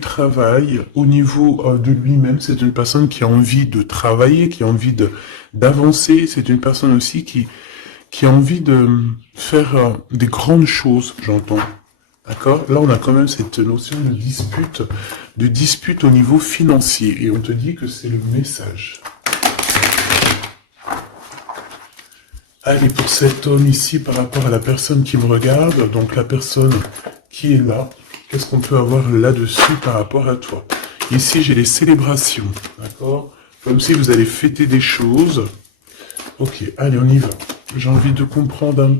travail au niveau de lui-même. C'est une personne qui a envie de travailler, qui a envie d'avancer. C'est une personne aussi qui a envie de faire des grandes choses, j'entends. D'accord? Là, on a quand même cette notion de dispute au niveau financier. Et on te dit que c'est le message. Allez, pour cet homme ici, par rapport à la personne qui me regarde, donc la personne qui est là, qu'est-ce qu'on peut avoir là-dessus par rapport à toi? Ici, j'ai les célébrations, d'accord? Comme si vous allez fêter des choses. Ok, allez, on y va. J'ai envie de comprendre un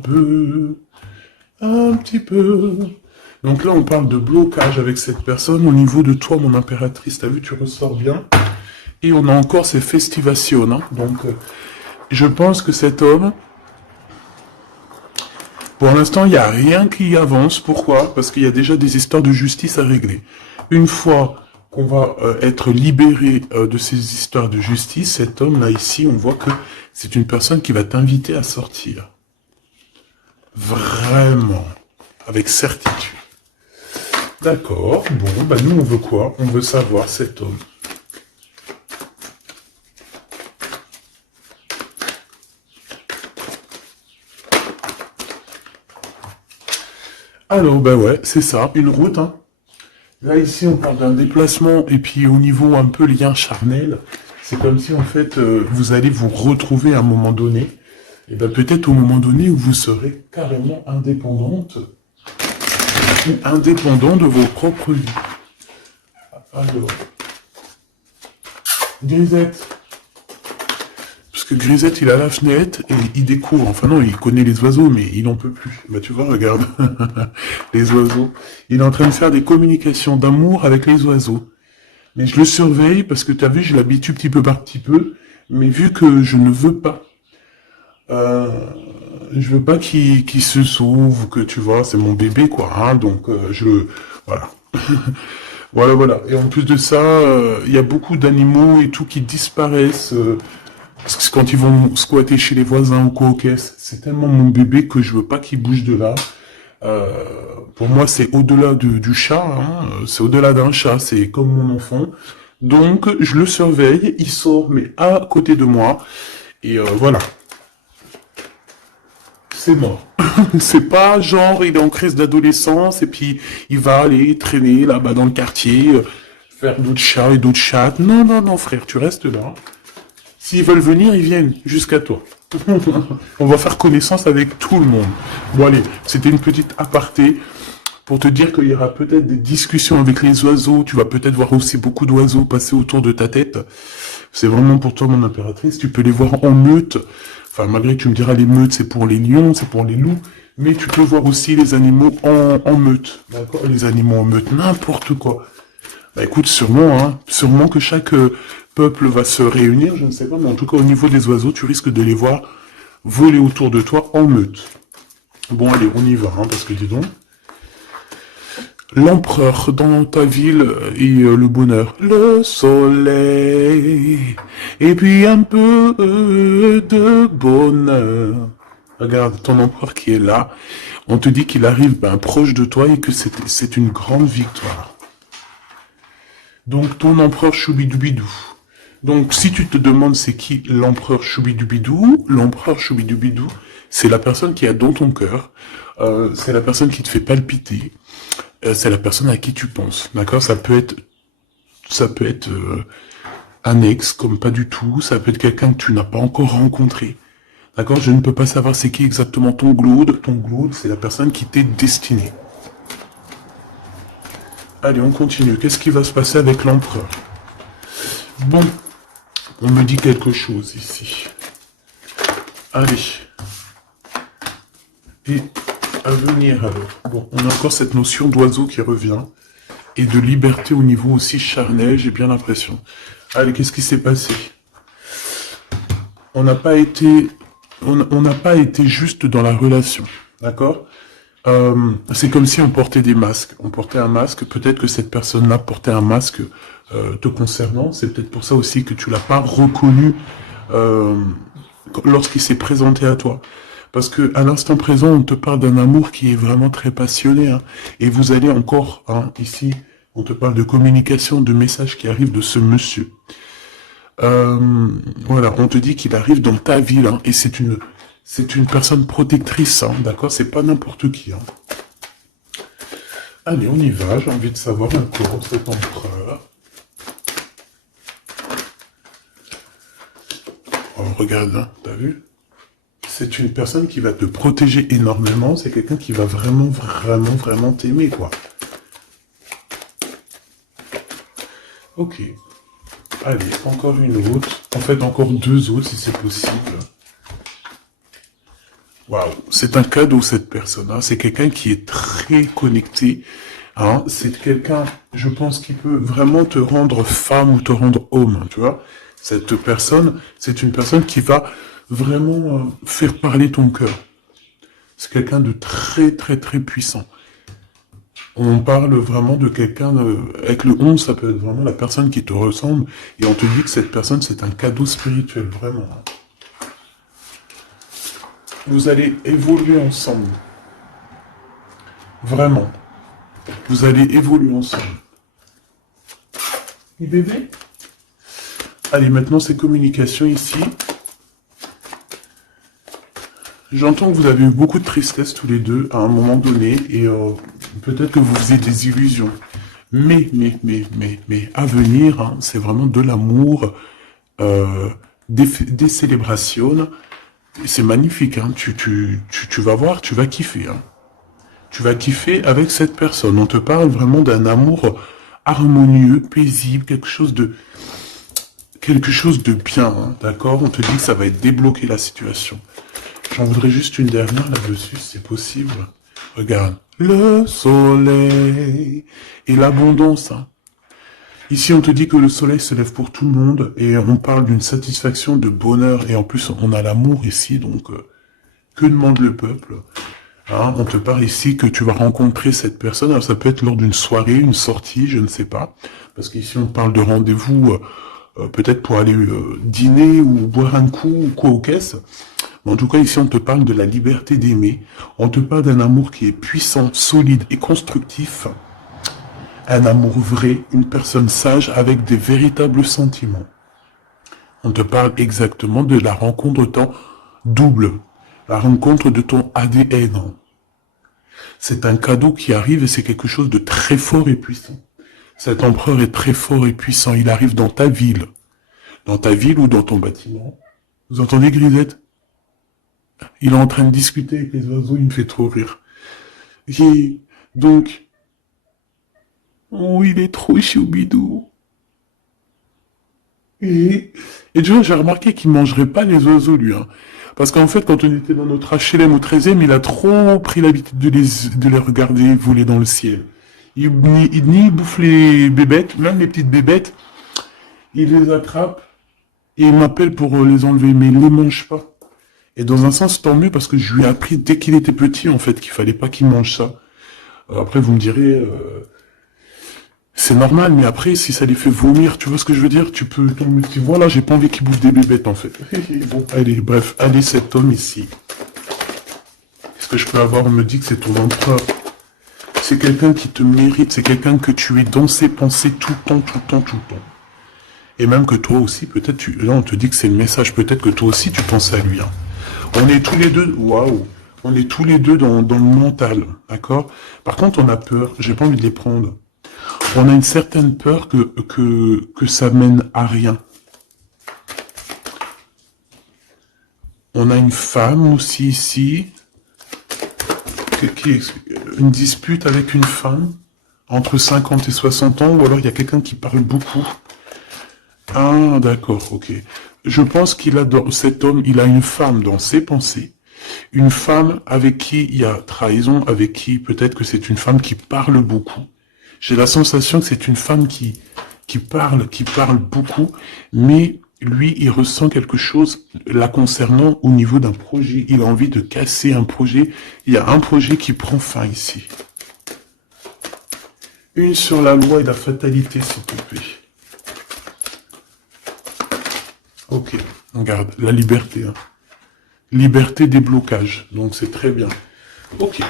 petit peu. Donc là, on parle de blocage avec cette personne au niveau de toi, mon impératrice. T'as vu, tu ressors bien. Et on a encore ces festivations, hein. Donc, je pense que cet homme, pour l'instant, il n'y a rien qui avance. Pourquoi? Parce qu'il y a déjà des histoires de justice à régler. Une fois qu'on va être libéré de ces histoires de justice, cet homme-là ici, on voit que c'est une personne qui va t'inviter à sortir. Vraiment. Avec certitude. D'accord. Bon, bah nous, on veut quoi? On veut savoir cet homme. Alors, ben ouais, c'est ça, une route, hein. Là, ici, on parle d'un déplacement, et puis au niveau un peu lien charnel, c'est comme si, en fait, vous allez vous retrouver à un moment donné, et ben peut-être au moment donné où vous serez carrément indépendante, ou indépendant de vos propres vies. Alors, Grisette. Parce que Grisette, il a la fenêtre et il découvre, enfin non, il connaît les oiseaux, mais il n'en peut plus. Bah tu vois, regarde, les oiseaux. Il est en train de faire des communications d'amour avec les oiseaux. Mais je le surveille parce que tu as vu, je l'habitue petit peu par petit peu, mais vu que je ne veux pas, euh, je veux pas qu'il se sauve, que tu vois, c'est mon bébé quoi, hein, donc voilà. Voilà. Et en plus de ça, il y a beaucoup d'animaux et tout qui disparaissent. Parce que quand ils vont squatter chez les voisins ou quoi aux caisses, c'est tellement mon bébé que je veux pas qu'il bouge de là. Euh, pour moi, c'est au-delà du chat, hein, c'est au-delà d'un chat, c'est comme mon enfant. Donc, je le surveille, il sort, mais à côté de moi. Et voilà, c'est mort. C'est pas genre, il est en crise d'adolescence et puis il va aller traîner là-bas dans le quartier, faire d'autres chats et d'autres chattes. Non, frère, tu restes là. S'ils veulent venir, ils viennent jusqu'à toi. On va faire connaissance avec tout le monde. Bon allez, c'était une petite aparté pour te dire qu'il y aura peut-être des discussions avec les oiseaux. Tu vas peut-être voir aussi beaucoup d'oiseaux passer autour de ta tête. C'est vraiment pour toi, mon impératrice. Tu peux les voir en meute. Enfin, malgré que tu me diras, les meutes, c'est pour les lions, c'est pour les loups. Mais tu peux voir aussi les animaux en meute. D'accord? Les animaux en meute, n'importe quoi. Bah écoute, sûrement, hein, sûrement que chaque peuple va se réunir, je ne sais pas, mais en tout cas au niveau des oiseaux, tu risques de les voir voler autour de toi en meute. Bon allez, on y va, hein, parce que dis donc, l'empereur dans ta ville et le bonheur, le soleil, et puis un peu de bonheur. Regarde ton empereur qui est là, on te dit qu'il arrive proche de toi et que c'est une grande victoire. Donc ton empereur Choubidoubidou. Donc si tu te demandes c'est qui l'empereur Choubidoubidou, c'est la personne qui est dans ton cœur, c'est la personne qui te fait palpiter, c'est la personne à qui tu penses, d'accord? Ça peut être un ex comme pas du tout, ça peut être quelqu'un que tu n'as pas encore rencontré, d'accord? Je ne peux pas savoir c'est qui exactement ton glaude. Ton glaude, c'est la personne qui t'est destinée. Allez, on continue. Qu'est-ce qui va se passer avec l'empereur? Bon, on me dit quelque chose ici. Allez. Et à venir alors. Bon, on a encore cette notion d'oiseau qui revient. Et de liberté au niveau aussi charnel, j'ai bien l'impression. Allez, qu'est-ce qui s'est passé? On n'a pas été juste dans la relation. D'accord? C'est comme si on portait des masques. On portait un masque. Peut-être que cette personne-là portait un masque te concernant. C'est peut-être pour ça aussi que tu l'as pas reconnu lorsqu'il s'est présenté à toi. Parce que à l'instant présent, on te parle d'un amour qui est vraiment très passionné. Hein, et vous allez encore ici On te parle de communication, de messages qui arrivent de ce monsieur. Voilà, on te dit qu'il arrive dans ta ville, hein, et c'est une personne protectrice, hein, d'accord? C'est pas n'importe qui, hein. Allez, on y va, j'ai envie de savoir encore cet empereur. Oh, regarde, hein, t'as vu? C'est une personne qui va te protéger énormément, c'est quelqu'un qui va vraiment, vraiment, vraiment t'aimer, quoi. Ok. Allez, encore une autre. En fait, encore deux autres, si c'est possible. Waouh, c'est un cadeau, cette personne, hein. C'est quelqu'un qui est très connecté, hein. C'est quelqu'un, je pense, qui peut vraiment te rendre femme ou te rendre homme, hein, tu vois. Cette personne, c'est une personne qui va vraiment faire parler ton cœur. C'est quelqu'un de très, très, très puissant. On parle vraiment de quelqu'un, avec le 11, ça peut être vraiment la personne qui te ressemble, et on te dit que cette personne, c'est un cadeau spirituel, vraiment. Vous allez évoluer ensemble. Vraiment. Vous allez évoluer ensemble. Et bébé? Allez, maintenant, c'est communication ici. J'entends que vous avez eu beaucoup de tristesse tous les deux à un moment donné, et peut-être que vous faisiez des illusions. Mais, à venir, hein, c'est vraiment de l'amour, des célébrations. C'est magnifique, hein. Tu vas voir, tu vas kiffer, hein. Tu vas kiffer avec cette personne. On te parle vraiment d'un amour harmonieux, paisible, quelque chose de bien, hein, d'accord? On te dit que ça va être débloqué la situation. J'en voudrais juste une dernière là-dessus, si c'est possible. Regarde. Le soleil et l'abondance, hein. Ici, on te dit que le soleil se lève pour tout le monde, et on parle d'une satisfaction, de bonheur, et en plus, on a l'amour ici, donc que demande le peuple, hein? On te parle ici que tu vas rencontrer cette personne. Alors, ça peut être lors d'une soirée, une sortie, je ne sais pas, parce qu'ici, on parle de rendez-vous, peut-être pour aller dîner, ou boire un coup, ou quoi aux caisses. En tout cas, ici, on te parle de la liberté d'aimer. On te parle d'un amour qui est puissant, solide et constructif. Un amour vrai, une personne sage avec des véritables sentiments. On te parle exactement de la rencontre de ton double, la rencontre de ton ADN. C'est un cadeau qui arrive, et c'est quelque chose de très fort et puissant. Cet empereur est très fort et puissant. Il arrive dans ta ville ou dans ton bâtiment. Vous entendez, Grisette? Il est en train de discuter avec les oiseaux, il me fait trop rire. Et donc, oh, il est trop choubidou. Et tu vois, j'ai remarqué qu'il mangerait pas les oiseaux, lui, hein. Parce qu'en fait, quand on était dans notre HLM au 13e, il a trop pris l'habitude de les regarder voler dans le ciel. Il bouffe les bébêtes, même les petites bébêtes, il les attrape, et il m'appelle pour les enlever, mais il les mange pas. Et dans un sens, tant mieux, parce que je lui ai appris dès qu'il était petit, en fait, qu'il fallait pas qu'il mange ça. Après, vous me direz, c'est normal, mais après, si ça les fait vomir, tu vois ce que je veux dire? Tu peux tomber, tu vois, là, j'ai pas envie qu'il bouffe des bébêtes, en fait. Bon, allez, bref, allez, cet homme ici. Qu'est-ce que je peux avoir? On me dit que c'est ton empereur. C'est quelqu'un qui te mérite, c'est quelqu'un que tu es dans ses pensées tout le temps, tout le temps, tout le temps. Et même que toi aussi, peut-être, là, on te dit que c'est le message, peut-être que toi aussi, tu penses à lui, hein. On est tous les deux, waouh, on est tous les deux dans le mental, d'accord? Par contre, on a peur, j'ai pas envie de les prendre. On a une certaine peur que ça mène à rien. On a une femme aussi ici, une dispute avec une femme, entre 50 et 60 ans, ou alors il y a quelqu'un qui parle beaucoup. Ah, d'accord, ok. Je pense cet homme, il a une femme dans ses pensées. Une femme avec qui il y a trahison, avec qui peut-être que c'est une femme qui parle beaucoup. J'ai la sensation que c'est une femme qui parle beaucoup, mais lui, il ressent quelque chose la concernant au niveau d'un projet. Il a envie de casser un projet. Il y a un projet qui prend fin ici. Une sur la loi et la fatalité, s'il te plaît. Ok, regarde, la liberté. Hein. Liberté des blocages, donc c'est très bien. Ok.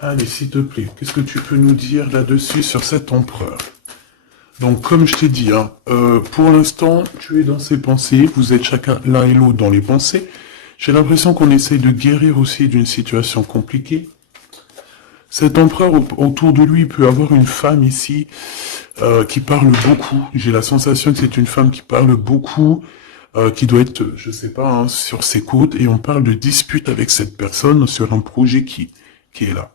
Allez, s'il te plaît, qu'est-ce que tu peux nous dire là-dessus sur cet empereur? Donc, comme je t'ai dit, hein, pour l'instant, tu es dans ses pensées, vous êtes chacun l'un et l'autre dans les pensées. J'ai l'impression qu'on essaye de guérir aussi d'une situation compliquée. Cet empereur, autour de lui, peut avoir une femme ici qui parle beaucoup. J'ai la sensation que c'est une femme qui parle beaucoup, qui doit être, je sais pas, hein, sur ses côtes, et on parle de dispute avec cette personne sur un projet qui est là.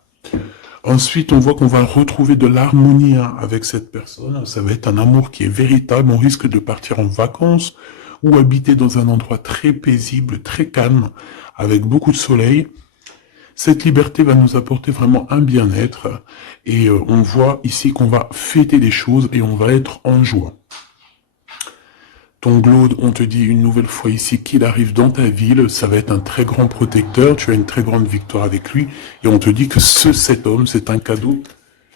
Ensuite, on voit qu'on va retrouver de l'harmonie hein, avec cette personne. Ça va être un amour qui est véritable. On risque de partir en vacances ou habiter dans un endroit très paisible, très calme, avec beaucoup de soleil. Cette liberté va nous apporter vraiment un bien-être. Et on voit ici qu'on va fêter des choses et on va être en joie. Ton Glaude, on te dit une nouvelle fois ici qu'il arrive dans ta ville, ça va être un très grand protecteur, tu as une très grande victoire avec lui, et on te dit que cet homme, c'est un cadeau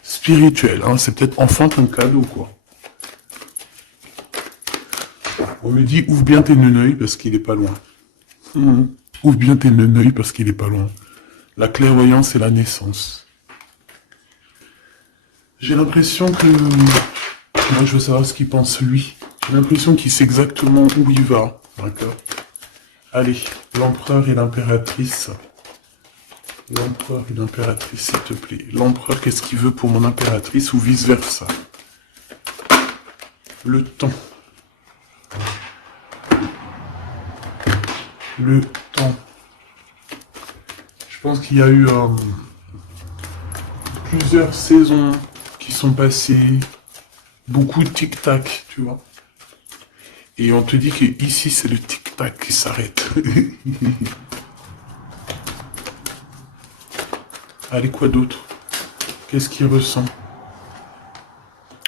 spirituel, hein, c'est peut-être enfin un cadeau, quoi. On me dit, ouvre bien tes neneuils parce qu'il est pas loin. Ouvre bien tes neneuils parce qu'il est pas loin. La clairvoyance et la naissance. J'ai l'impression que... Moi, je veux savoir ce qu'il pense lui. J'ai l'impression qu'il sait exactement où il va. D'accord. Allez, l'empereur et l'impératrice. L'empereur et l'impératrice, s'il te plaît. L'empereur, qu'est-ce qu'il veut pour mon impératrice ou vice-versa? Le temps. Le temps. Je pense qu'il y a eu plusieurs saisons qui sont passées. Beaucoup de tic-tac, tu vois. Et on te dit que ici c'est le tic-tac qui s'arrête. Allez, quoi d'autre? Qu'est-ce qu'il ressent?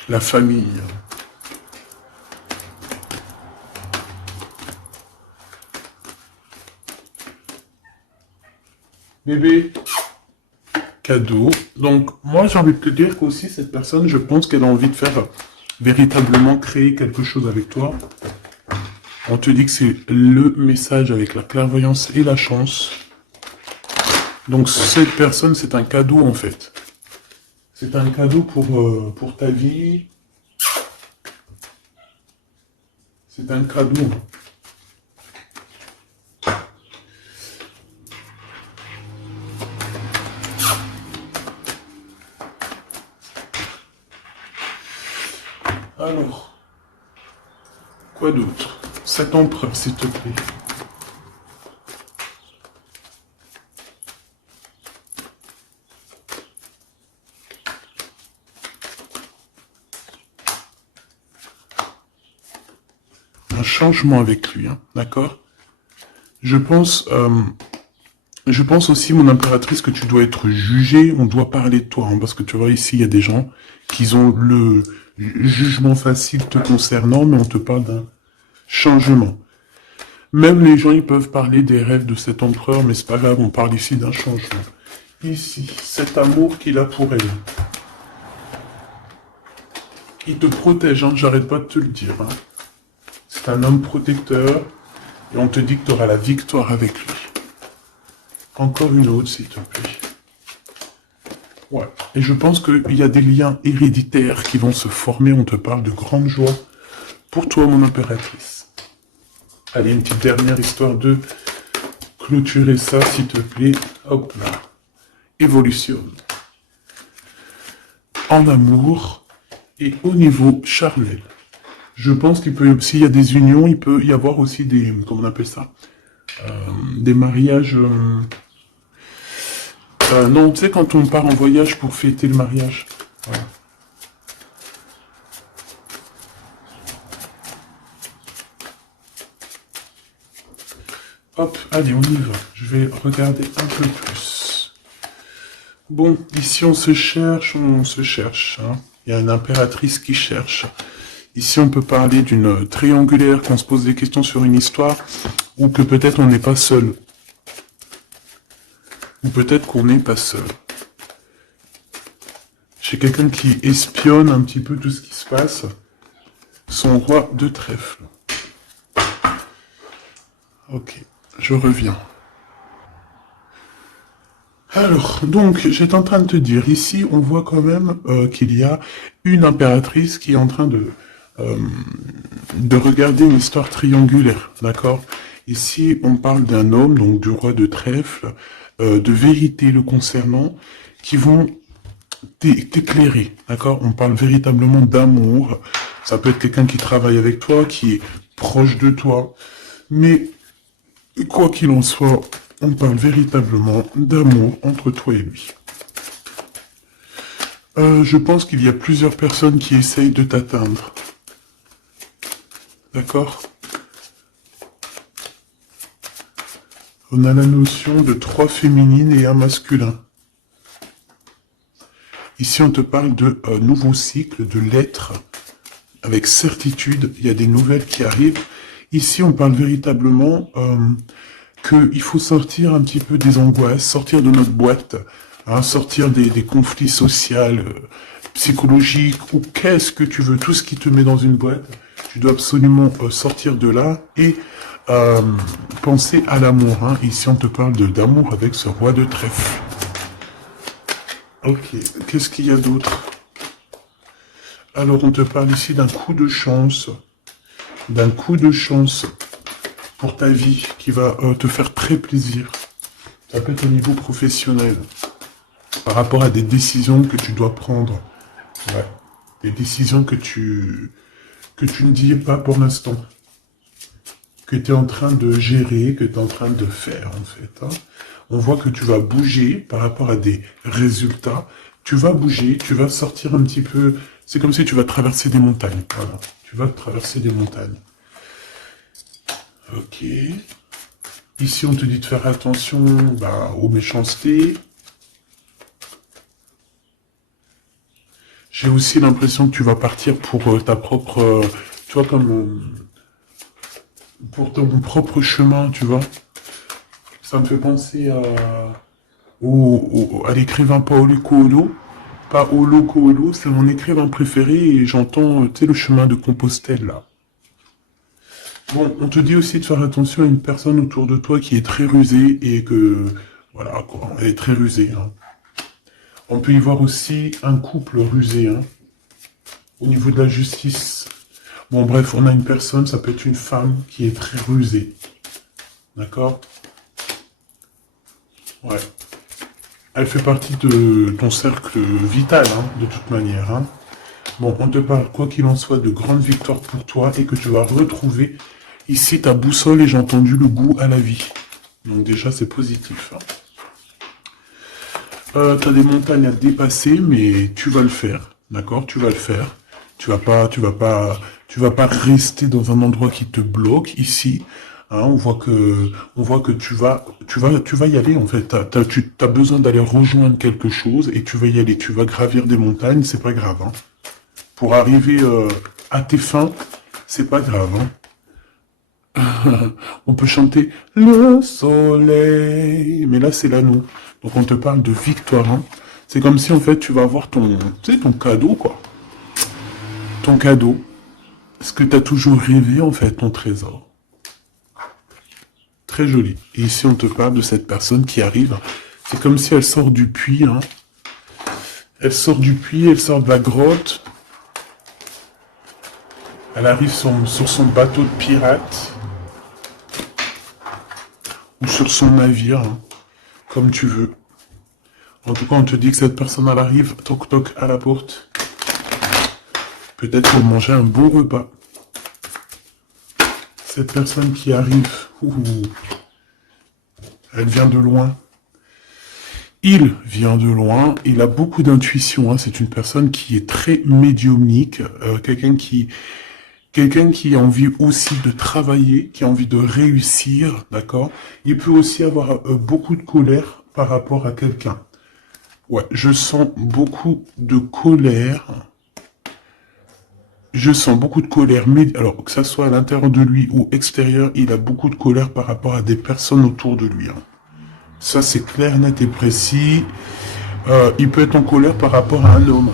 La famille. Bébé. Cadeau. Donc, moi, j'ai envie de te dire qu'aussi, cette personne, je pense qu'elle a envie de faire véritablement créer quelque chose avec toi. On te dit que c'est le message avec la clairvoyance et la chance. Donc, cette personne, c'est un cadeau, en fait. C'est un cadeau pour ta vie. C'est un cadeau. Alors, quoi d'autre? Cet empereur, s'il te plaît. Un changement avec lui, hein, d'accord? Je pense aussi, mon impératrice, que tu dois être jugée, on doit parler de toi, hein, parce que tu vois, ici, il y a des gens qui ont le jugement facile te concernant, mais on te parle d'un changement. Même les gens, ils peuvent parler des rêves de cet empereur, mais c'est pas grave, on parle ici d'un changement. Ici, cet amour qu'il a pour elle. Il te protège, hein, j'arrête pas de te le dire. Hein. C'est un homme protecteur, et on te dit que tu auras la victoire avec lui. Encore une autre, s'il te plaît. Ouais. Et je pense qu'il y a des liens héréditaires qui vont se former. On te parle de grande joie pour toi, mon impératrice. Allez, une petite dernière histoire de clôturer ça, s'il te plaît. Hop là. Évolution. En amour et au niveau charnel. Je pense qu'il peut, s'il y a des unions, il peut y avoir aussi des, comment on appelle ça, des mariages... non, tu sais, quand on part en voyage pour fêter le mariage. Voilà. Hop, allez, on y va. Je vais regarder un peu plus. Bon, ici, on se cherche. Hein. Il y a une impératrice qui cherche. Ici, on peut parler d'une triangulaire, qu'on se pose des questions sur une histoire, ou que peut-être on n'est pas seul. Ou peut-être qu'on n'est pas seul. J'ai quelqu'un qui espionne un petit peu tout ce qui se passe. Son roi de trèfle. Ok, je reviens. Alors, donc, j'étais en train de te dire, ici, on voit quand même qu'il y a une impératrice qui est en train euh, de regarder une histoire triangulaire, d'accord? Ici, on parle d'un homme, donc du roi de trèfle, de vérité le concernant, qui vont t'éclairer, d'accord? On parle véritablement d'amour. Ça peut être quelqu'un qui travaille avec toi, qui est proche de toi, mais quoi qu'il en soit, on parle véritablement d'amour entre toi et lui. Je pense qu'il y a plusieurs personnes qui essayent de t'atteindre. D'accord? On a la notion de 3 féminines et un masculin. Ici, on te parle de nouveau cycle, de lettres. Avec certitude, il y a des nouvelles qui arrivent. Ici, on parle véritablement qu'il faut sortir un petit peu des angoisses, sortir de notre boîte, hein, sortir des conflits sociaux, psychologiques, ou qu'est-ce que tu veux, tout ce qui te met dans une boîte. Tu dois absolument sortir de là et penser à l'amour. Hein. Ici, on te parle d'amour avec ce roi de trèfle. Ok, qu'est-ce qu'il y a d'autre? Alors, on te parle ici d'un coup de chance pour ta vie qui va te faire très plaisir. Ça peut être au niveau professionnel, par rapport à des décisions que tu dois prendre. Ouais. Des décisions que tu ne dis pas pour l'instant. Que tu es en train de gérer, que tu es en train de faire, en fait. Hein. On voit que tu vas bouger par rapport à des résultats. Tu vas bouger, tu vas sortir un petit peu. C'est comme si tu vas traverser des montagnes. Voilà. Tu vas traverser des montagnes. Ok. Ici, on te dit de faire attention aux méchancetés. J'ai aussi l'impression que tu vas partir pour ta propre... tu vois, comme... pour ton propre chemin, tu vois. Ça me fait penser à l'écrivain Paolo Coelho. Paolo Coelho, c'est mon écrivain préféré et j'entends, tu sais, le chemin de Compostelle, là. Bon, on te dit aussi de faire attention à une personne autour de toi qui est très rusée et que, voilà, quoi, elle est très rusée. Hein. On peut y voir aussi un couple rusé, hein, au niveau de la justice. Bon, bref, on a une personne, ça peut être une femme qui est très rusée. D'accord? Ouais. Elle fait partie de ton cercle vital, hein, de toute manière. Hein. Bon, on te parle, quoi qu'il en soit, de grandes victoires pour toi et que tu vas retrouver ici ta boussole et j'ai entendu le goût à la vie. Donc déjà, c'est positif. Hein. Tu as des montagnes à dépasser, mais tu vas le faire. D'accord? Tu vas le faire. Tu vas pas rester dans un endroit qui te bloque ici. Hein, on voit que tu vas y aller en fait. Tu as besoin d'aller rejoindre quelque chose et tu vas y aller. Tu vas gravir des montagnes, c'est pas grave. Hein. Pour arriver à tes fins, c'est pas grave. Hein. On peut chanter le soleil, mais là c'est l'anneau. Donc on te parle de victoire. Hein. C'est comme si en fait tu vas avoir ton cadeau quoi. Ton cadeau. Ce que tu as toujours rêvé en fait, ton trésor. Très joli. Et ici, on te parle de cette personne qui arrive. C'est comme si elle sort du puits. Hein. Elle sort du puits, elle sort de la grotte. Elle arrive sur son bateau de pirate. Ou sur son navire. Hein, comme tu veux. En tout cas, on te dit que cette personne, elle arrive, toc toc, à la porte. Peut-être pour manger un bon repas. Cette personne qui arrive... Elle vient de loin. Il vient de loin. Il a beaucoup d'intuition. Hein. C'est une personne qui est très médiumnique. Quelqu'un qui a envie aussi de travailler, qui a envie de réussir. D'accord? Il peut aussi avoir beaucoup de colère par rapport à quelqu'un. Ouais, je sens beaucoup de colère. Je sens beaucoup de colère, mais alors que ça soit à l'intérieur de lui ou extérieur, il a beaucoup de colère par rapport à des personnes autour de lui. Hein. Ça, c'est clair, net et précis. Il peut être en colère par rapport à un homme.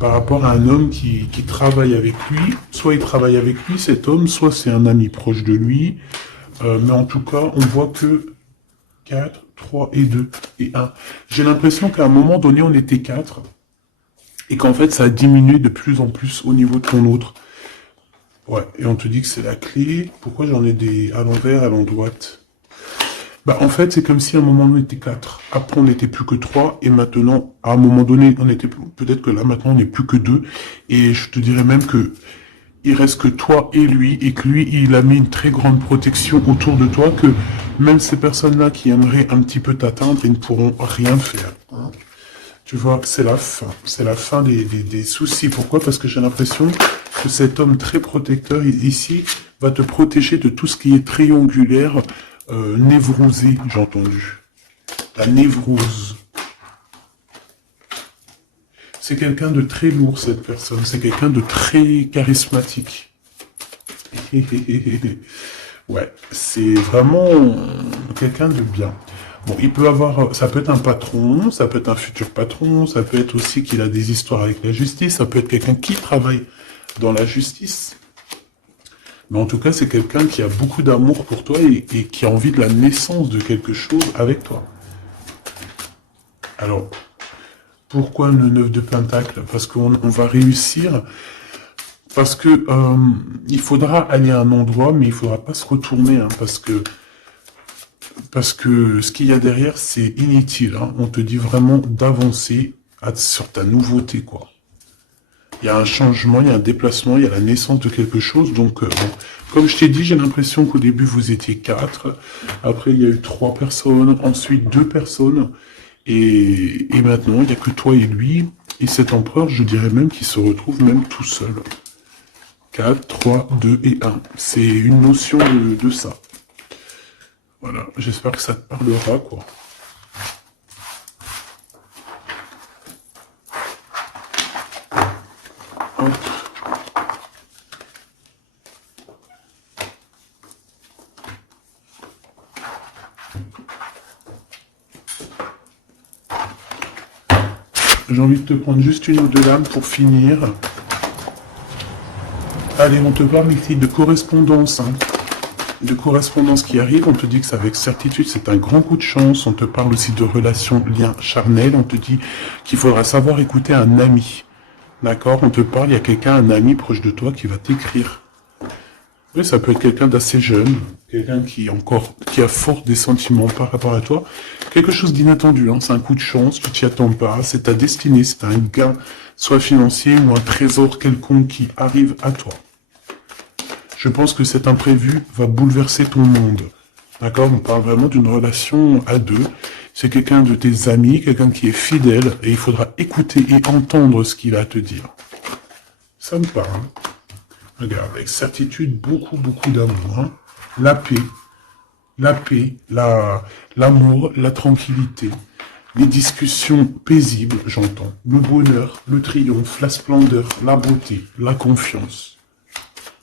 Par rapport à un homme qui travaille avec lui. Soit il travaille avec lui, cet homme, soit c'est un ami proche de lui. Mais en tout cas, on voit que 4, 3 et 2 et 1. J'ai l'impression qu'à un moment donné, on était 4. Et qu'en fait, ça a diminué de plus en plus au niveau de ton autre. Ouais, et on te dit que c'est la clé. Pourquoi j'en ai des à l'envers, à l'endroit? Bah, en fait, c'est comme si à un moment on était 4. Après, on n'était plus que 3. Et maintenant, à un moment donné, on était peut-être que là, maintenant, on n'est plus que 2. Et je te dirais même que il reste que toi et lui. Et que lui, il a mis une très grande protection autour de toi. Que même ces personnes-là qui aimeraient un petit peu t'atteindre, ils ne pourront rien faire. Hein. Tu vois, c'est la fin. C'est la fin des soucis. Pourquoi? Parce que j'ai l'impression que cet homme très protecteur ici va te protéger de tout ce qui est triangulaire, névrosé, j'ai entendu. La névrose. C'est quelqu'un de très lourd, cette personne. C'est quelqu'un de très charismatique. Ouais, c'est vraiment quelqu'un de bien. Bon, il peut avoir, ça peut être un patron, ça peut être un futur patron, ça peut être aussi qu'il a des histoires avec la justice, ça peut être quelqu'un qui travaille dans la justice. Mais en tout cas, c'est quelqu'un qui a beaucoup d'amour pour toi et qui a envie de la naissance de quelque chose avec toi. Alors, pourquoi le 9 de Pentacle? Parce qu'on va réussir, parce que il faudra aller à un endroit, mais il faudra pas se retourner, hein, parce que ce qu'il y a derrière, c'est inutile. Hein. On te dit vraiment d'avancer sur ta nouveauté, quoi. Il y a un changement, il y a un déplacement, il y a la naissance de quelque chose. Donc, bon. Comme je t'ai dit, j'ai l'impression qu'au début, vous étiez 4. Après, il y a eu 3 personnes. Ensuite, 2 personnes. Et maintenant, il n'y a que toi et lui. Et cet empereur, je dirais même qu'il se retrouve même tout seul. 4, 3, 2 et 1. C'est une notion de ça. Voilà, j'espère que ça te parlera, quoi. Hop. J'ai envie de te prendre juste une ou deux lames pour finir. Allez, on te parle ici de correspondance, hein. De correspondance qui arrive, on te dit que c'est avec certitude, c'est un grand coup de chance, on te parle aussi de relations, liens charnels, on te dit qu'il faudra savoir écouter un ami, d'accord? On te parle, il y a quelqu'un, un ami proche de toi qui va t'écrire. Oui, ça peut être quelqu'un d'assez jeune, quelqu'un qui a fort des sentiments par rapport à toi, quelque chose d'inattendu, hein, c'est un coup de chance, tu t'y attends pas, c'est ta destinée, c'est un gain, soit financier ou un trésor quelconque qui arrive à toi. Je pense que cet imprévu va bouleverser ton monde. D'accord? On parle vraiment d'une relation à deux. C'est quelqu'un de tes amis, quelqu'un qui est fidèle, et il faudra écouter et entendre ce qu'il a à te dire. Ça me parle. Regarde, avec certitude, beaucoup d'amour. Hein. La paix, l'amour, la tranquillité. Les discussions paisibles, j'entends. Le bonheur, le triomphe, la splendeur, la beauté, la confiance.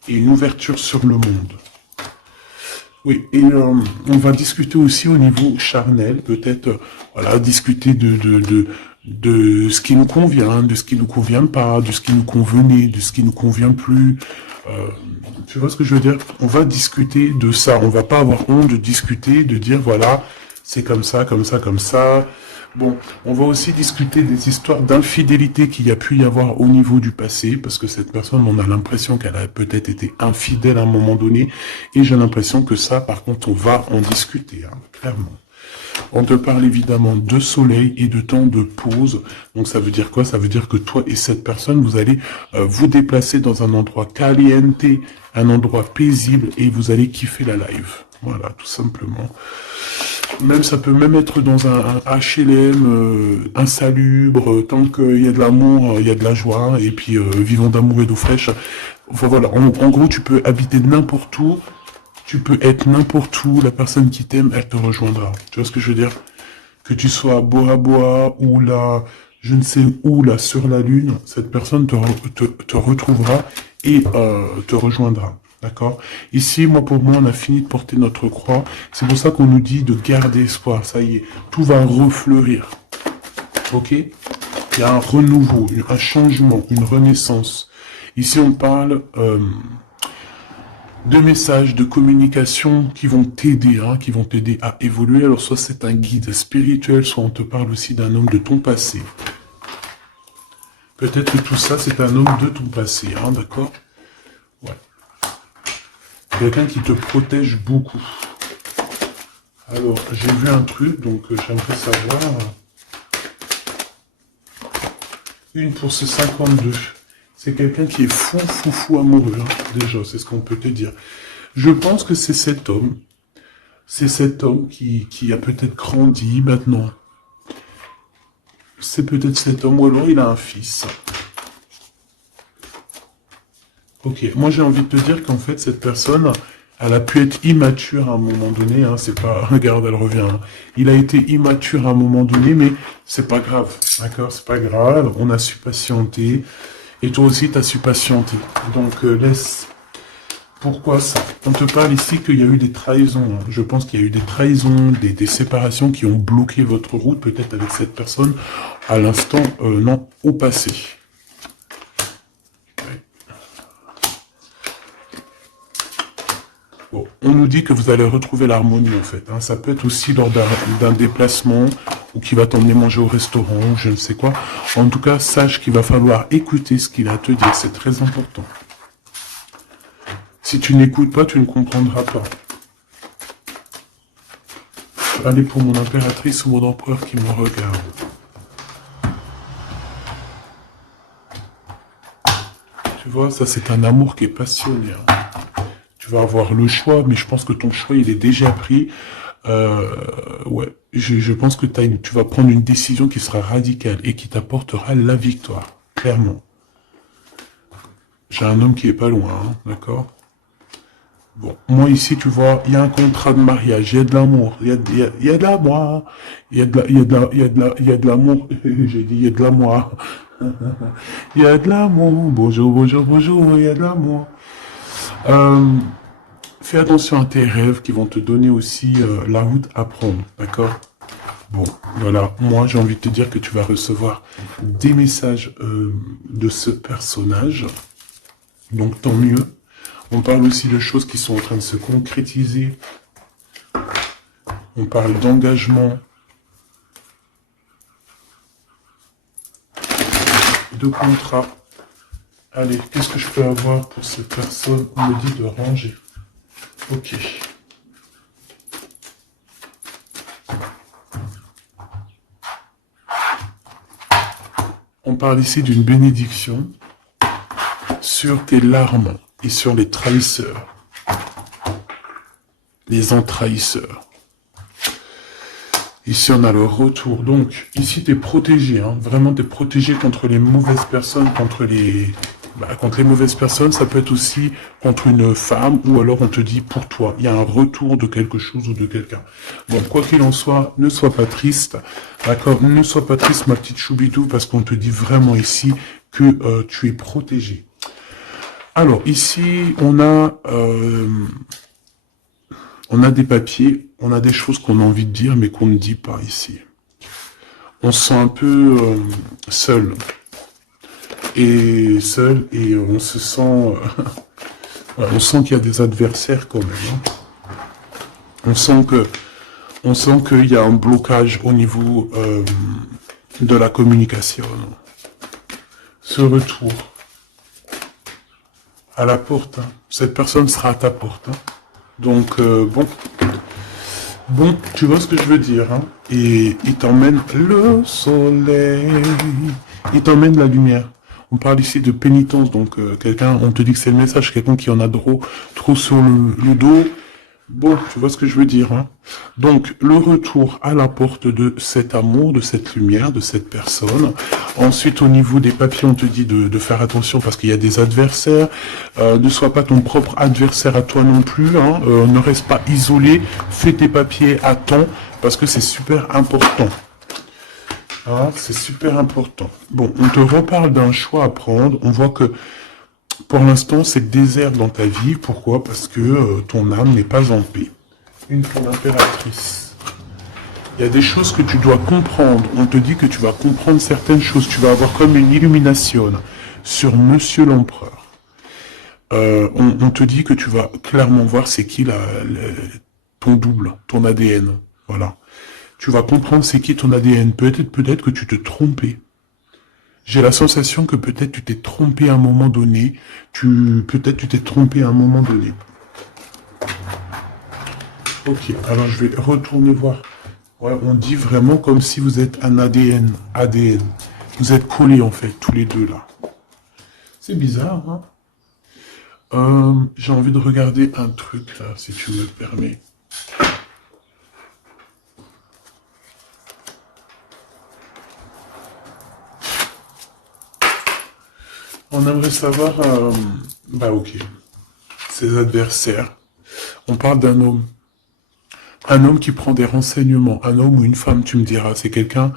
Et une ouverture sur le monde. Oui, et on va discuter aussi au niveau charnel, peut-être, voilà, discuter de ce qui nous convient, de ce qui nous convient pas, de ce qui nous convenait, de ce qui nous convient plus. Tu vois ce que je veux dire? On va discuter de ça. On va pas avoir honte de discuter, de dire voilà, c'est comme ça, comme ça, comme ça. Bon, on va aussi discuter des histoires d'infidélité qu'il y a pu y avoir au niveau du passé, parce que cette personne, on a l'impression qu'elle a peut-être été infidèle à un moment donné, et j'ai l'impression que ça, par contre, on va en discuter, hein, clairement. On te parle évidemment de soleil et de temps de pause. Donc ça veut dire quoi? Ça veut dire que toi et cette personne, vous allez vous déplacer dans un endroit caliente, un endroit paisible, et vous allez kiffer la live. Voilà, tout simplement. Même ça peut même être dans un HLM insalubre, tant qu'il y a de l'amour, il y a de la joie, et puis vivons d'amour et d'eau fraîche. Enfin, voilà, en gros, tu peux habiter n'importe où, tu peux être n'importe où, la personne qui t'aime, elle te rejoindra. Tu vois ce que je veux dire? Que tu sois à Bora Bora ou là, je ne sais où, là, sur la Lune, cette personne te retrouvera et te rejoindra. D'accord? Ici, pour moi, on a fini de porter notre croix. C'est pour ça qu'on nous dit de garder espoir. Ça y est, tout va refleurir. Ok? Il y a un renouveau, un changement, une renaissance. Ici, on parle de messages, de communication qui vont t'aider, hein, qui vont t'aider à évoluer. Alors soit c'est un guide spirituel, soit on te parle aussi d'un homme de ton passé. Peut-être que tout ça c'est un homme de ton passé, hein, d'accord? Ouais. Quelqu'un qui te protège beaucoup. Alors, j'ai vu un truc, donc j'aimerais savoir. Une pour ce 52. C'est quelqu'un qui est fou amoureux, hein, déjà, c'est ce qu'on peut te dire. Je pense que c'est cet homme. C'est cet homme qui a peut-être grandi maintenant. C'est peut-être cet homme, ou alors il a un fils. Ok, moi j'ai envie de te dire qu'en fait, cette personne, elle a pu être immature à un moment donné, hein, c'est pas... Regarde, elle revient. Hein. Il a été immature à un moment donné, mais c'est pas grave, d'accord? C'est pas grave, on a su patienter. Et toi aussi, tu as su patienter. Donc, laisse... Pourquoi ça? On te parle ici qu'il y a eu des trahisons. Hein. Je pense qu'il y a eu des trahisons, des séparations qui ont bloqué votre route, peut-être avec cette personne, à l'instant, non, au passé. Bon, on nous dit que vous allez retrouver l'harmonie, en fait. Hein. Ça peut être aussi lors d'un déplacement, ou qui va t'emmener manger au restaurant, ou je ne sais quoi. En tout cas, sache qu'il va falloir écouter ce qu'il a à te dire. C'est très important. Si tu n'écoutes pas, tu ne comprendras pas. Allez pour mon impératrice ou mon empereur qui me regarde. Tu vois, ça c'est un amour qui est passionné. Hein. Tu vas avoir le choix, mais je pense que ton choix, il est déjà pris. Ouais, je pense que tu vas prendre une décision qui sera radicale et qui t'apportera la victoire, clairement. J'ai un homme qui est pas loin, hein, d'accord? Bon, moi ici, tu vois, il y a un contrat de mariage, il y a de l'amour, il y a de l'amour, il y a de l'amour, j'ai dit il y a de l'amour, il y a de l'amour, bonjour, il y a de l'amour. Fais attention à tes rêves qui vont te donner aussi la route à prendre, d'accord? Bon, voilà, moi j'ai envie de te dire que tu vas recevoir des messages de ce personnage, donc tant mieux. On parle aussi de choses qui sont en train de se concrétiser. On parle d'engagement, de contrat. Allez, qu'est-ce que je peux avoir pour cette personne? On me dit de ranger. Ok. On parle ici d'une bénédiction sur tes larmes et sur les trahisseurs, les entrahisseurs. Ici, on a le retour. Donc, ici, tu es protégé. Hein. Vraiment, tu es protégé contre les mauvaises personnes, contre les mauvaises personnes. Ça peut être aussi contre une femme, ou alors on te dit pour toi. Il y a un retour de quelque chose ou de quelqu'un. Bon, quoi qu'il en soit, ne sois pas triste. D'accord? Ne sois pas triste, ma petite choubidou, parce qu'on te dit vraiment ici que tu es protégé. Alors, ici, on a des papiers, on a des choses qu'on a envie de dire, mais qu'on ne dit pas ici. On se sent un peu seul. Et on se sent... on sent qu'il y a des adversaires quand même. Hein. On sent qu'il y a un blocage au niveau de la communication. Ce retour à la porte. Hein. Cette personne sera à ta porte. Hein. Donc, bon, tu vois ce que je veux dire. Hein. Et il t'emmène le soleil. Il t'emmène la lumière. On parle ici de pénitence. Donc, quelqu'un, on te dit que c'est le message. Quelqu'un qui en a trop sur le dos. Bon, tu vois ce que je veux dire. Hein. Donc, le retour à la porte de cet amour, de cette lumière, de cette personne. Ensuite, au niveau des papiers, on te dit de faire attention parce qu'il y a des adversaires. Ne sois pas ton propre adversaire à toi non plus. Hein. Ne reste pas isolé. Fais tes papiers à temps parce que c'est super important. Ah, c'est super important. Bon, on te reparle d'un choix à prendre. On voit que pour l'instant, c'est désert dans ta vie. Pourquoi? Parce que ton âme n'est pas en paix. Une femme impératrice. Il y a des choses que tu dois comprendre. On te dit que tu vas comprendre certaines choses. Tu vas avoir comme une illumination sur Monsieur l'Empereur. On te dit que tu vas clairement voir c'est qui ton double, ton ADN. Voilà. Tu vas comprendre c'est qui ton ADN. Peut-être que tu te trompais. J'ai la sensation que peut-être tu t'es trompé à un moment donné. Peut-être tu t'es trompé à un moment donné. Ok, alors je vais retourner voir. Ouais, on dit vraiment comme si vous êtes un ADN. ADN. Vous êtes collés en fait, tous les deux là. C'est bizarre, hein? J'ai envie de regarder un truc là, si tu me permets. On aimerait savoir, bah ok, ses adversaires. On parle d'un homme. Un homme qui prend des renseignements. Un homme ou une femme, tu me diras. C'est quelqu'un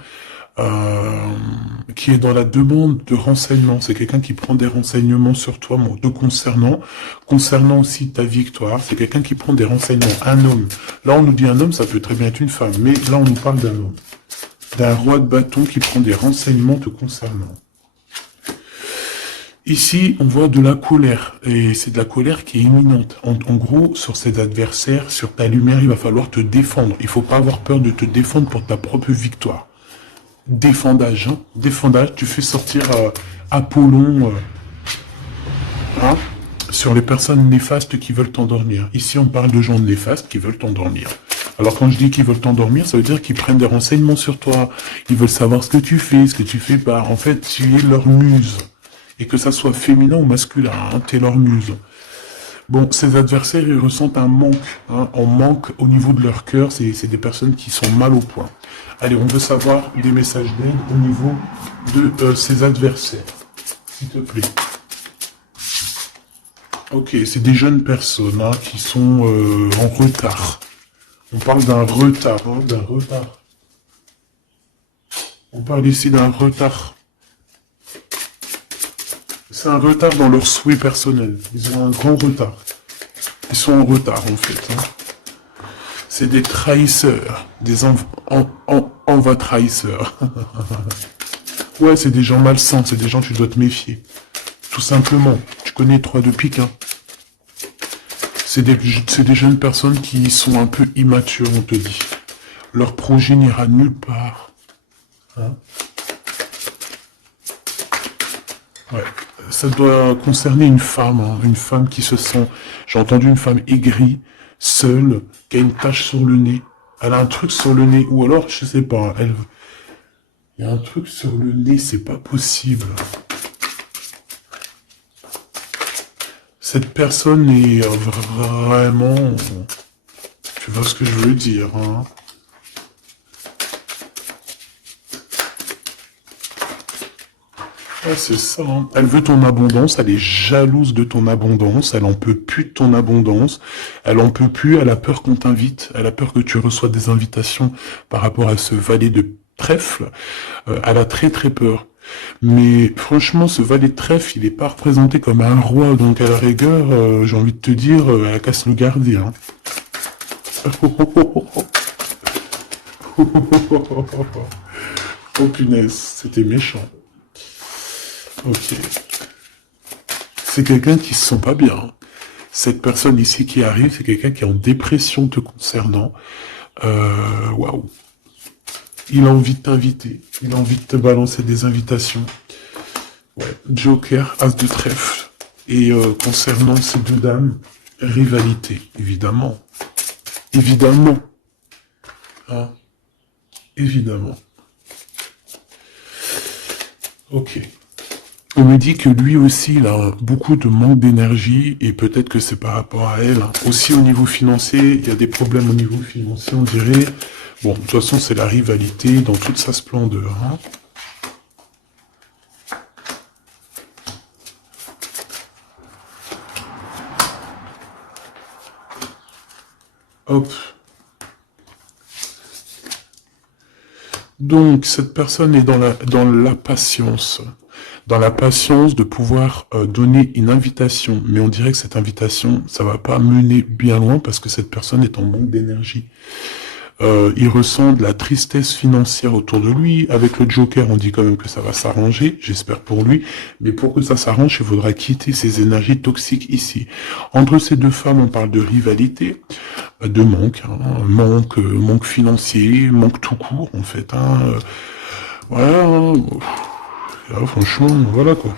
qui est dans la demande de renseignements. C'est quelqu'un qui prend des renseignements sur toi, te concernant aussi ta victoire. C'est quelqu'un qui prend des renseignements. Un homme. Là, on nous dit un homme, ça peut très bien être une femme. Mais là, on nous parle d'un homme. D'un roi de bâton qui prend des renseignements te concernant. Ici, on voit de la colère, et c'est de la colère qui est imminente. En gros, sur ses adversaires, sur ta lumière, il va falloir te défendre. Il faut pas avoir peur de te défendre pour ta propre victoire. Défendage, hein. Défendage, tu fais sortir Apollon hein, sur les personnes néfastes qui veulent t'endormir. Ici, on parle de gens néfastes qui veulent t'endormir. Alors quand je dis qu'ils veulent t'endormir, ça veut dire qu'ils prennent des renseignements sur toi. Ils veulent savoir ce que tu fais pas. En fait, tu es leur muse. Et que ça soit féminin ou masculin, hein, t'es leur muse. Bon, ces adversaires, ils ressentent un manque, hein, un manque au niveau de leur cœur, c'est des personnes qui sont mal au point. Allez, on veut savoir des messages d'aide au niveau de ces adversaires, s'il te plaît. Ok, c'est des jeunes personnes hein, qui sont en retard. On parle d'un retard, hein, d'un retard. On parle ici d'un retard. C'est un retard dans leurs souhaits personnels. Ils ont un grand retard. Ils sont en retard, en fait. Hein. C'est des trahisseurs. Des envoi trahisseurs. Ouais, c'est des gens malsains. C'est des gens tu dois te méfier. Tout simplement. Tu connais 3 de pique. Hein. C'est des jeunes personnes qui sont un peu immatures, on te dit. Leur projet n'ira nulle part. Hein. Ouais. Ça doit concerner une femme, hein, une femme qui se sent, j'ai entendu une femme aigrie, seule, qui a une tache sur le nez. Elle a un truc sur le nez, ou alors, je sais pas, il y a un truc sur le nez, c'est pas possible. Cette personne est vraiment, tu vois ce que je veux dire, hein. Ouais, c'est ça. Hein. Elle veut ton abondance, elle est jalouse de ton abondance, elle en peut plus de ton abondance, elle en peut plus, elle a peur qu'on t'invite, elle a peur que tu reçoives des invitations par rapport à ce valet de trèfle. Elle a très très peur. Mais franchement, ce valet de trèfle, il est pas représenté comme un roi, donc à la rigueur, j'ai envie de te dire, elle casse le gardien. Oh punaise, c'était méchant. Ok. C'est quelqu'un qui se sent pas bien. Cette personne ici qui arrive, c'est quelqu'un qui est en dépression te concernant. Waouh. Il a envie de t'inviter. Il a envie de te balancer des invitations. Ouais. Joker, As de trèfle. Et concernant ces deux dames, rivalité, évidemment. Évidemment. Hein. Évidemment. Ok. On me dit que lui aussi, il a beaucoup de manque d'énergie, et peut-être que c'est par rapport à elle. Hein. Aussi au niveau financier, il y a des problèmes au niveau financier, on dirait. Bon, de toute façon, c'est la rivalité dans toute sa splendeur. Hein. Hop. Donc, cette personne est dans la patience. Dans la patience de pouvoir donner une invitation. Mais on dirait que cette invitation, ça va pas mener bien loin parce que cette personne est en manque d'énergie. Il ressent de la tristesse financière autour de lui. Avec le Joker, on dit quand même que ça va s'arranger, j'espère pour lui. Mais pour que ça s'arrange, il faudra quitter ces énergies toxiques ici. Entre ces deux femmes, on parle de rivalité, de manque, hein, manque financier, manque tout court, en fait. Voilà, là, franchement, voilà quoi.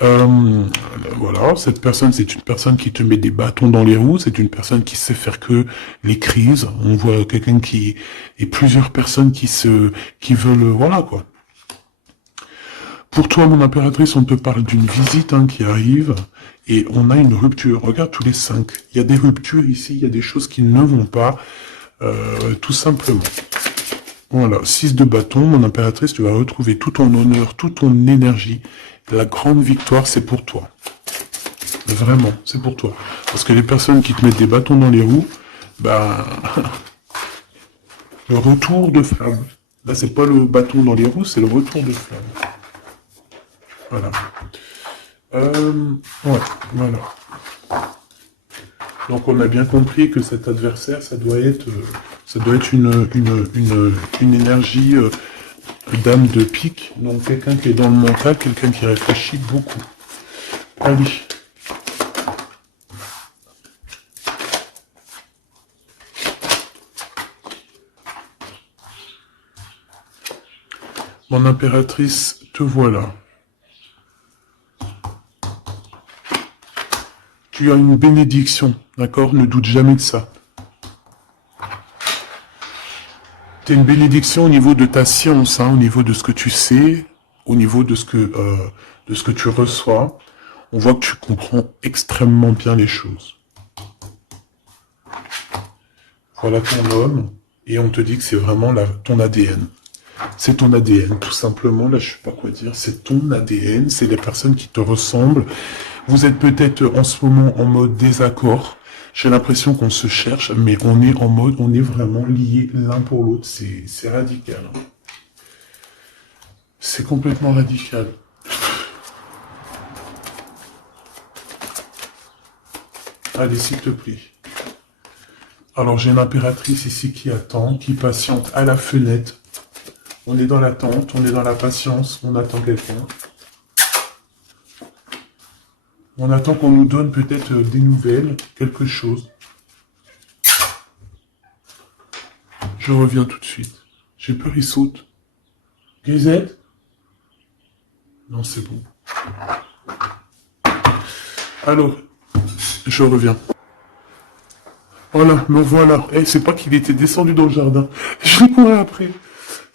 Voilà, cette personne, c'est une personne qui te met des bâtons dans les roues, c'est une personne qui sait faire que les crises. On voit quelqu'un et plusieurs personnes qui veulent, voilà quoi. Pour toi, mon impératrice, on te parle d'une visite qui arrive et on a une rupture. Regarde tous les 5. Il y a des ruptures ici, il y a des choses qui ne vont pas, tout simplement. Voilà, 6 de bâton, mon impératrice, tu vas retrouver tout ton honneur, toute ton énergie. La grande victoire, c'est pour toi. Vraiment, c'est pour toi. Parce que les personnes qui te mettent des bâtons dans les roues, bah, le retour de flamme. Là, c'est pas le bâton dans les roues, c'est le retour de flamme. Voilà. Ouais, voilà. Donc, on a bien compris que cet adversaire, ça doit être une énergie dame de pique. Donc, quelqu'un qui est dans le mental, quelqu'un qui réfléchit beaucoup. Allez. Mon impératrice, te voilà. Tu as une bénédiction, d'accord? Ne doute jamais de ça. Tu as une bénédiction au niveau de ta science, au niveau de ce que tu sais, au niveau de ce que tu reçois. On voit que tu comprends extrêmement bien les choses. Voilà ton homme, et on te dit que c'est vraiment ton ADN. C'est ton ADN, tout simplement. Là, je sais pas quoi dire. C'est ton ADN, c'est les personnes qui te ressemblent. Vous êtes peut-être en ce moment en mode désaccord. J'ai l'impression qu'on se cherche, mais on est en mode, on est vraiment liés l'un pour l'autre. C'est radical. C'est complètement radical. Allez, s'il te plaît. Alors, j'ai une impératrice ici qui attend, qui patiente à la fenêtre. On est dans l'attente, on est dans la patience, on attend quelqu'un. On attend qu'on nous donne peut-être des nouvelles, quelque chose. Je reviens tout de suite. J'ai peur, il saute. Grisette? Non, c'est bon. Alors, je reviens. Voilà, me voilà. C'est pas qu'il était descendu dans le jardin. Je l'ai couru après.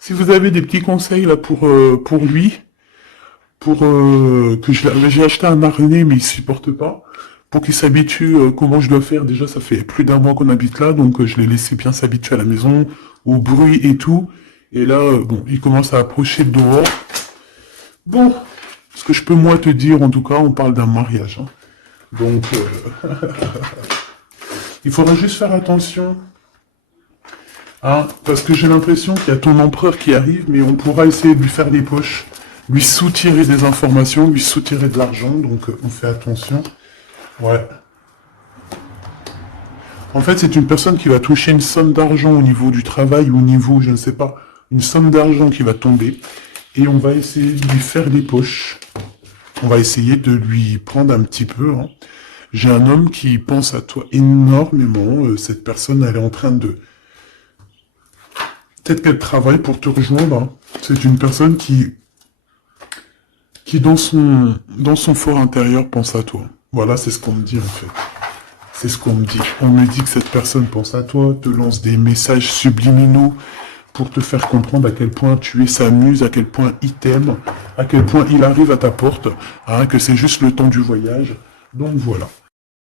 Si vous avez des petits conseils là pour lui, que j'ai acheté un harnais mais il supporte pas, pour qu'il s'habitue comment je dois faire. Déjà ça fait plus d'1 mois qu'on habite là, donc je l'ai laissé bien s'habituer à la maison, au bruit et tout. Et là, bon, il commence à approcher de dehors. Bon, ce que je peux moi te dire, en tout cas, on parle d'un mariage. Donc, il faudra juste faire attention. Parce que j'ai l'impression qu'il y a ton empereur qui arrive, mais on pourra essayer de lui faire des poches, lui soutirer des informations, lui soutirer de l'argent, donc on fait attention. Ouais. En fait, c'est une personne qui va toucher une somme d'argent au niveau du travail, ou au niveau, je ne sais pas, une somme d'argent qui va tomber, et on va essayer de lui faire des poches. On va essayer de lui prendre un petit peu. J'ai un homme qui pense à toi énormément. Cette personne, elle est en train de... Peut-être qu'elle travaille pour te rejoindre. C'est une personne qui dans son fort intérieur pense à toi. Voilà, c'est ce qu'on me dit en fait. C'est ce qu'on me dit. On me dit que cette personne pense à toi, te lance des messages subliminaux pour te faire comprendre à quel point tu es sa muse, à quel point il t'aime, à quel point il arrive à ta porte, que c'est juste le temps du voyage. Donc voilà.